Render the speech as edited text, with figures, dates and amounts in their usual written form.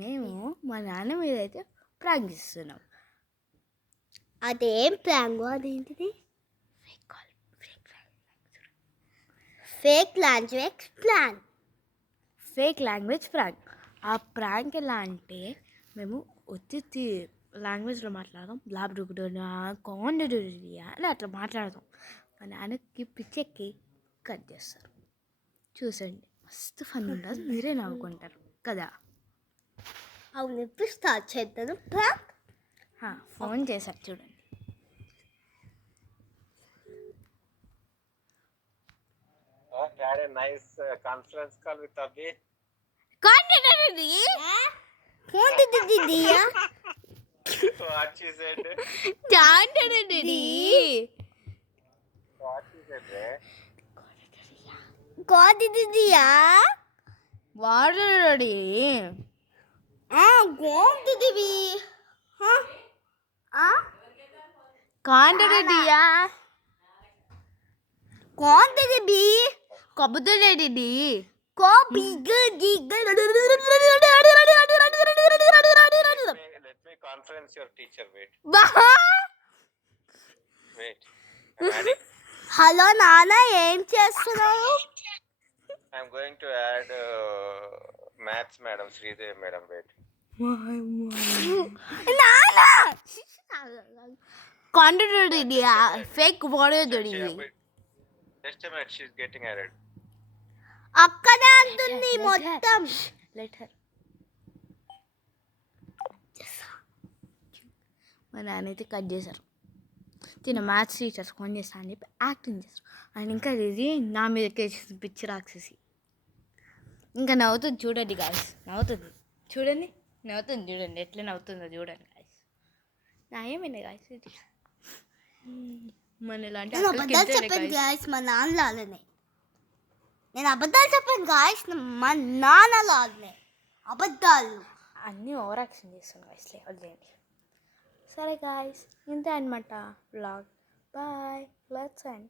మేము మా నాన్న మీద అయితే ప్రాంక్ చేస్తున్నాం. అదేం ప్రాంక్? అదేంటిది? Fake language prank. Fake language prank. ఆ ప్రాంక్ ఎలా అంటే మేము ఒత్తి లాంగ్వేజ్లో మాట్లాడదాం, కాండరియా అని అట్లా మాట్లాడదాం. మా నాన్నకి పిచ్చెక్కి కట్ చేస్తారు. చూసండి, మస్తు ఫన్ ఉంటుంది, మీరే నవ్వుకుంటారు కదా. అవును, ఎప్పుడు స్టార్ట్ చేద్దాను ప్రాంక్? ఫోన్ చేశారు చూడండి. Had a nice conference call with Abhi. Phone దిద్దియా? What she said? What she said? Call దిద్దియా? వాడడి గోమ్ దిదివి. కాండరియా कौन दे बी కబుతులేడి को बिगड़ Let me conference your teacher. Wait. Hello నాన్న, ఏం చేస్తున్నావు? I'm going to add maths madam, Sridevi madam. Wait. నాన్న కాండరియా ఫేక్ వాడేది. Just a minute, she's getting added. అక్కడే అంటుంది మొత్తం. లెటర్ మా నాన్న అయితే కట్ చేశారు. మ్యాథ్స్ టీచర్స్ ఫోన్ చేస్తా అని చెప్పి యాక్టింగ్ చేస్తారు. అండ్ ఇంకా ఇది నా మీదకి వేసేసి పిచ్చి రాక్షసి. ఇంకా నవ్వుతుంది చూడండి గాయస్, నవ్వుతుంది చూడండి, ఎట్లా నవ్వుతుందో చూడండి గాయస్. నా ఏమైనా గాయస్ ఇది మన ఇలాంటి నేను అబద్ధాలు చెప్పాను గాయస్, మా నాన్న లాగానే. నేను అబద్ధాలు చెప్పాను గాయస్, మా నాన్న లాగానే అబద్ధాలు. అన్నీ ఓవర్ యాక్షన్ చేస్తాను గాయస్, వదిలేయండి. సరే గాయస్, ఇంతే అనమాట వ్లాగ్. Bye, let's end.